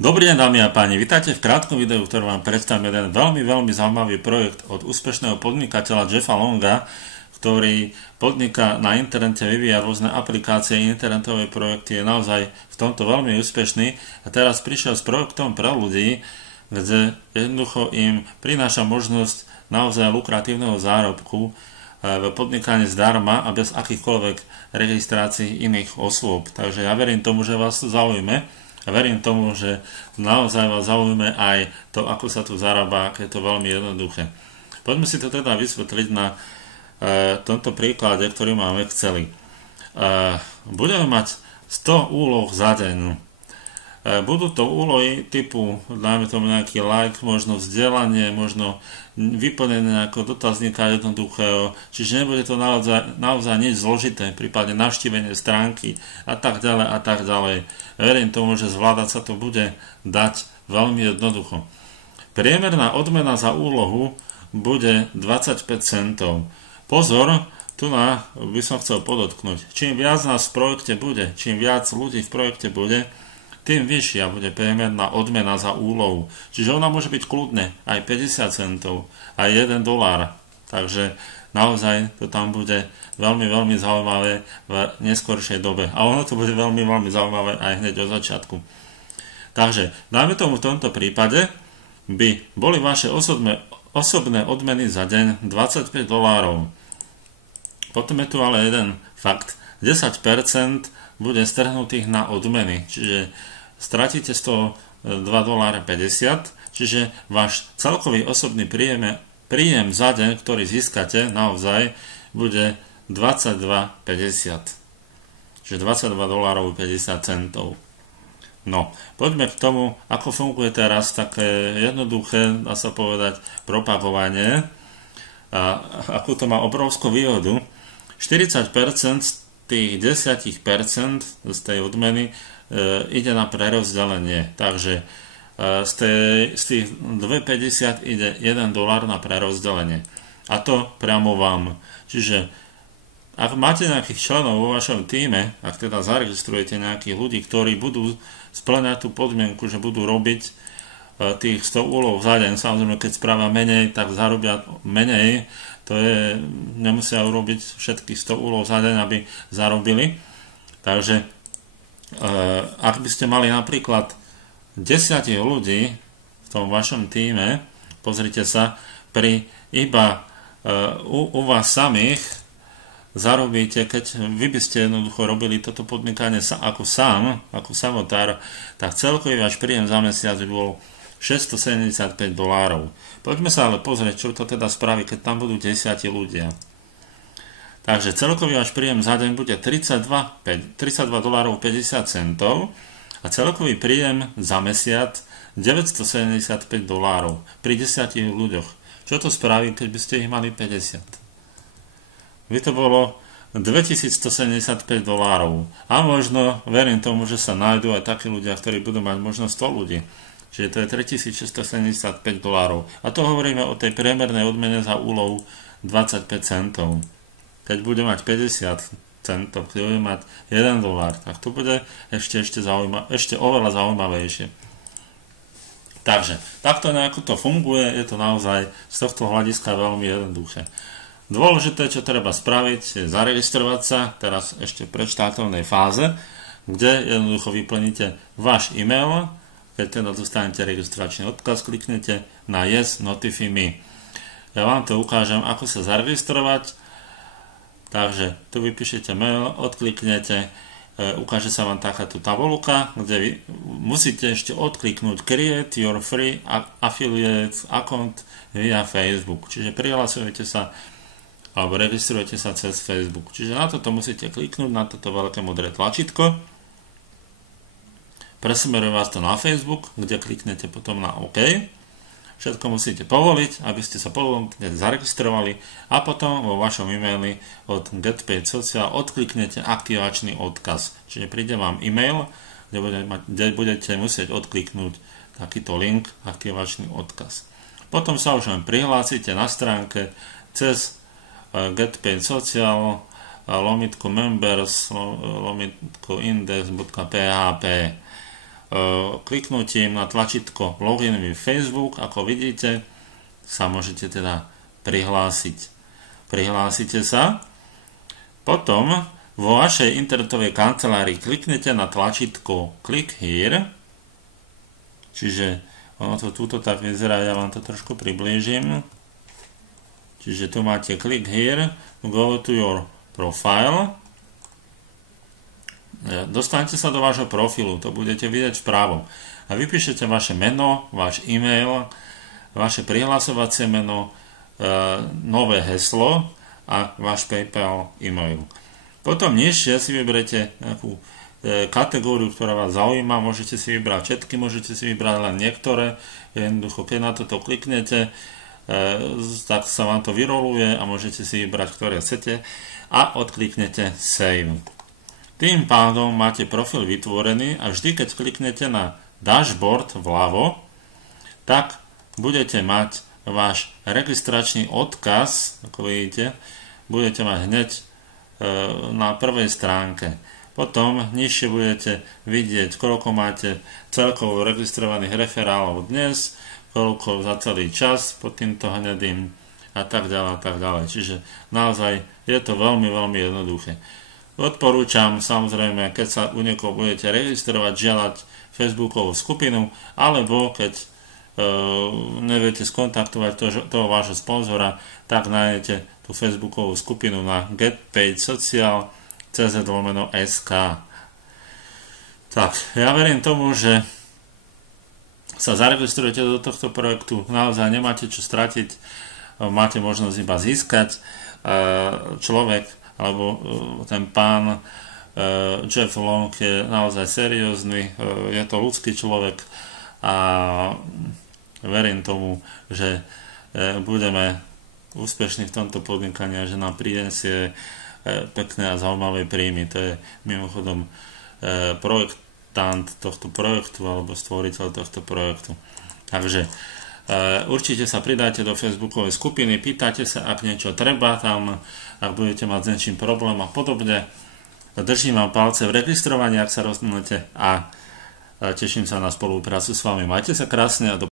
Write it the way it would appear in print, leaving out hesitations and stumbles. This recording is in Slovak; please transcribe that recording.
Dobrý deň, dámy a páni, vítajte v krátkom videu, ktorý vám predstavím jeden veľmi zaujímavý projekt od úspešného podnikateľa Jeffa Longa, ktorý podniká na internete, vyvíja rôzne aplikácie, internetové projekty, je naozaj v tomto veľmi úspešný a teraz prišiel s projektom pre ľudí, kde jednoducho im prináša možnosť naozaj lukratívneho zárobku v podnikaní zdarma a bez akýchkoľvek registrácií iných osôb. Takže ja verím tomu, že vás to zaujme. A verím tomu, že naozaj vás zaujíma aj to, ako sa tu zarába, aké je to veľmi jednoduché. Poďme si to teda vysvetliť na tomto príklade, ktorý máme v Exceli. Budeme mať 100 úloh za deň. Budú to úlohy typu, dáme tomu nejaký like, možno vzdelanie, možno vyplnenie nejakého dotazníka jednoduchého, čiže nebude to naozaj nič zložité, prípadne navštívenie stránky a tak ďalej. Verím tomu, že zvládať sa to bude dať veľmi jednoducho. Priemerná odmena za úlohu bude 25 centov. Pozor, tu by som chcel podotknúť, čím viac nás v projekte bude, čím viac ľudí v projekte bude, tým vyššia bude priemerná odmena za úlohu. Čiže ona môže byť kľudne aj 50 centov, aj $1. Takže naozaj to tam bude veľmi zaujímavé v neskoršej dobe. A ono to bude veľmi zaujímavé aj hneď od začiatku. Takže, dáme tomu v tomto prípade, by boli vaše osobné odmeny za deň $25. Potom je tu ale jeden fakt. 10% bude strhnutých na odmeny, čiže stratíte z toho $2.50, čiže váš celkový osobný príjem za deň, ktorý získate, naozaj bude $22.50, čiže $22.50. No, poďme k tomu, ako funguje teraz také jednoduché, dá sa povedať, propagovanie a ako to má obrovskú výhodu. 40% tých 10% z tej odmeny ide na prerozdelenie. Takže z tých 2,50 ide $1 na prerozdelenie. A to priamo vám. Čiže ak máte nejakých členov vo vašom týme, ak teda zaregistrujete nejakých ľudí, ktorí budú spĺňať tú podmienku, že budú robiť tých 100 úloh za deň, samozrejme keď spravia menej, tak zarobia menej. To je, nemusia urobiť všetkých 100 úloh za deň, aby zarobili. Takže ak by ste mali napríklad 10 ľudí v tom vašom týme, pozrite sa, pri iba u vás samých zarobíte, keď vy by ste jednoducho robili toto podnikanie ako samotár, tak celkový váš príjem za mesiac by bol $675. Poďme sa ale pozrieť, čo to teda spraví, keď tam budú 10 ľudia. Takže celkový váš príjem za deň bude $32.50 a celkový príjem za mesiac $975 pri 10 ľuďoch. Čo to spraví, keď by ste ich mali 50? By to bolo $2175 a možno, verím tomu, že sa nájdú aj takí ľudia, ktorí budú mať možno 100 ľudí. Čiže to je $3675. A to hovoríme o tej priemernej odmene za úlohu 25 centov. Keď bude mať 50 centov, keď bude mať $1, tak to bude ešte oveľa zaujímavejšie. Takže, takto nejako to funguje, je to naozaj z tohto hľadiska veľmi jednoduché. Dôležité, čo treba spraviť, je zaregistrovať sa, teraz ešte v predštartovnej fáze, kde jednoducho vyplníte váš e-mail. Keď teda dostanete registračný odkaz, kliknete na Yes, Notify Me. Ja vám to ukážem, ako sa zaregistrovať. Takže tu vypíšete mail, odkliknete, ukáže sa vám takáto tabuľka, kde vy musíte ešte odkliknúť Create your free affiliate account via Facebook. Čiže prihlasujete sa alebo registrujete sa cez Facebook. Čiže na toto musíte kliknúť, na toto veľké modré tlačítko. Presmeruje vás to na Facebook, kde kliknete potom na OK. Všetko musíte povoliť, aby ste sa zaregistrovali a potom vo vašom e-maili od GetPaid Social odkliknete aktivačný odkaz. Čiže príde vám e-mail, kde budete musieť odkliknúť takýto link, aktivačný odkaz. Potom sa už len prihlásite na stránke cez GetPaid Social /members /index.php kliknutím na tlačítko Login with Facebook, ako vidíte, sa môžete teda prihlásiť. Prihlásite sa, potom vo vašej internetovej kancelárii kliknete na tlačítko Click Here, čiže ono to túto tak vyzerá, ja vám to trošku priblížim. Čiže tu máte Click Here, go to your profile. Dostanete sa do vášho profilu, to budete vidieť vpravo. A vypíšete vaše meno, váš e-mail, vaše prihlasovacie meno, nové heslo a váš PayPal e-mail. Potom nižšie si vyberete nejakú kategóriu, ktorá vás zaujíma, môžete si vybrať všetky, môžete si vybrať len niektoré. Jednoducho, keď na toto kliknete, tak sa vám to vyroluje a môžete si vybrať, ktoré chcete a odkliknete Save. Tým pádom máte profil vytvorený a vždy, keď kliknete na dashboard vľavo, tak budete mať váš registračný odkaz, ako vidíte, budete mať hneď na prvej stránke. Potom nižšie budete vidieť, koľko máte celkovo registrovaných referálov dnes, koľko za celý čas pod týmto hnedým a tak ďalej, a tak ďalej. Čiže naozaj je to veľmi, veľmi jednoduché. Odporúčam samozrejme, keď sa u niekoho budete registrovať, žiadať Facebookovú skupinu, alebo keď neviete skontaktovať toho vášho sponzora, tak nájdete tú Facebookovú skupinu na getpaidsocial.cz/sk. Tak, ja verím tomu, že sa zaregistrujete do tohto projektu, naozaj nemáte čo stratiť, máte možnosť iba získať. Človek alebo ten pán Jeff Long je naozaj seriózny, je to ľudský človek a verím tomu, že budeme úspešní v tomto podnikaní a že nám prinesie pekné a zaujímavé príjmy. To je mimochodom projektant tohto projektu alebo stvoriteľ tohto projektu. Takže určite sa pridáte do Facebookovej skupiny, pýtate sa, ak niečo treba tam, ak budete mať s niečím problém a podobne. Držím vám palce v registrovaní, ak sa rozhodnete a teším sa na spoluprácu s vami. Majte sa krásne a do